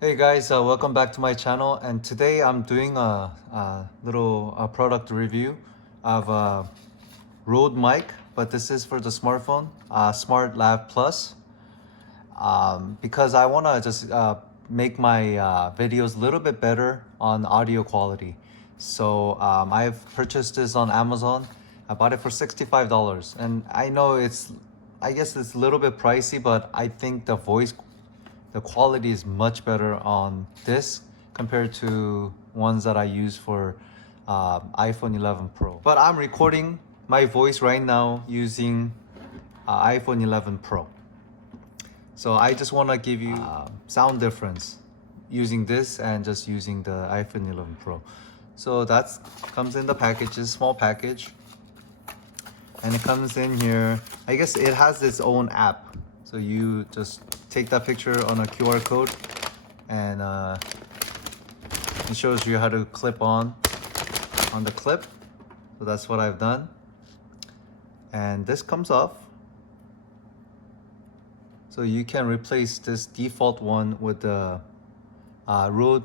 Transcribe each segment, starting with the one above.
Hey guys, welcome back to my channel, and today I'm doing a little product review of a Rode mic, but this is for the smartphone, SmartLav Plus, because I want to just make my videos a little bit better on audio quality. So I've purchased this on Amazon. I bought it for $65, and I know I guess it's a little bit pricey, but I think the quality is much better on this compared to ones that I use for iPhone 11 Pro. But I'm recording my voice right now using iPhone 11 Pro. So I just want to give you sound difference using this and just using the iPhone 11 Pro. So that comes in the package, it's a small package. And it comes in here, I guess it has its own app. So you just take that picture on a QR code and it shows you how to clip on the clip. So that's what I've done. And this comes off. So you can replace this default one with the Rode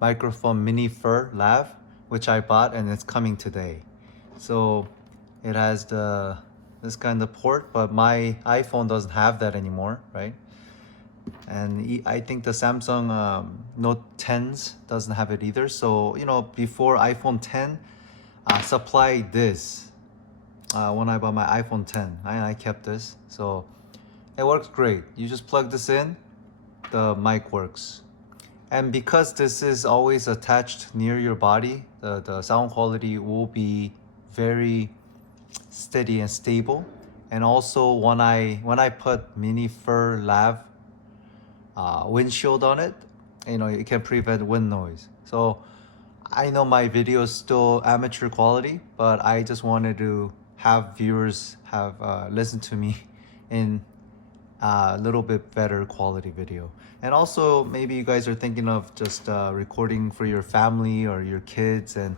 microphone Mini Fur Lav, which I bought, and it's coming today. So it has this kind of port, but my iPhone doesn't have that anymore, right? And I think the Samsung Note 10s doesn't have it either. So, you know, before iPhone 10 supplied this, when I bought my iPhone 10, I kept this. So it works great. You just plug this in, the mic works. And because this is always attached near your body, the sound quality will be very steady and stable. And also when I put Mini Fur Lav windshield on it, you know, it can prevent wind noise. So I know my video is still amateur quality, but I just wanted to have viewers listen to me in a little bit better quality video. And also maybe you guys are thinking of just recording for your family or your kids, and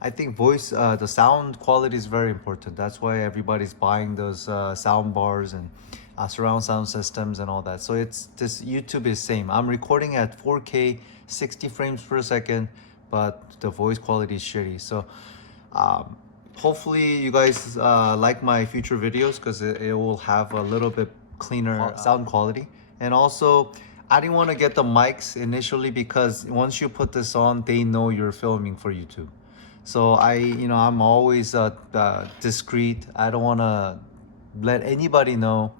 I think the sound quality is very important. That's why everybody's buying those sound bars and surround sound systems and all that. So this YouTube is same. I'm recording at 4K 60 frames per second, but the voice quality is shitty. So hopefully you guys like my future videos, because it will have a little bit cleaner sound quality. And also I didn't want to get the mics initially, because once you put this on, they know you're filming for YouTube. So I'm always discreet. I don't want to let anybody know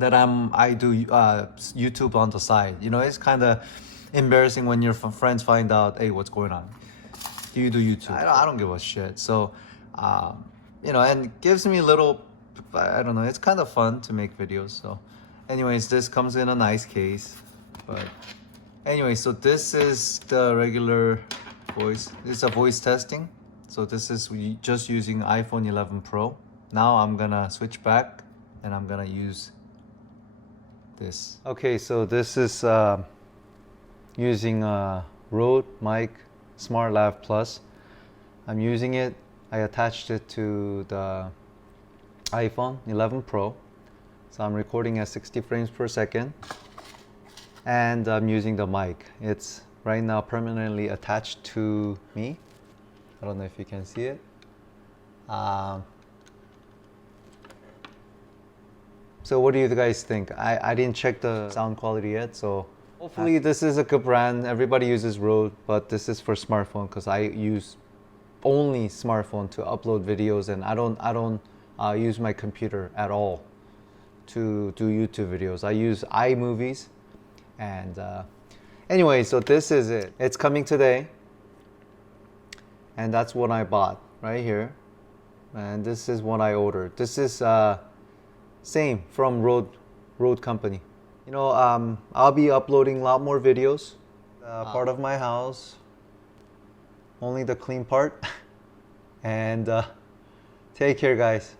that I do YouTube on the side. You know, it's kind of embarrassing when your friends find out, hey, what's going on? Do you do YouTube? I don't give a shit. So, you know, and it gives me a little, I don't know, it's kind of fun to make videos. So anyways, this comes in a nice case. But anyway, so this is the regular voice. This is a voice testing. So this is just using iPhone 11 Pro. Now I'm gonna switch back and I'm gonna use this. Okay, so this is using Rode mic SmartLav Plus. I'm using it. I attached it to the iPhone 11 Pro. So I'm recording at 60 frames per second. And I'm using the mic. It's right now permanently attached to me. I don't know if you can see it. So what do you guys think? I didn't check the sound quality yet, so hopefully this is a good brand. Everybody uses Rode, but this is for smartphone, because I use only smartphone to upload videos, and I don't use my computer at all to do YouTube videos. I use iMovies. And anyway, so this is it. It's coming today. And that's what I bought right here. And this is what I ordered. This is same from Rode company. You know, I'll be uploading a lot more videos. Part of my house, only the clean part. And take care, guys.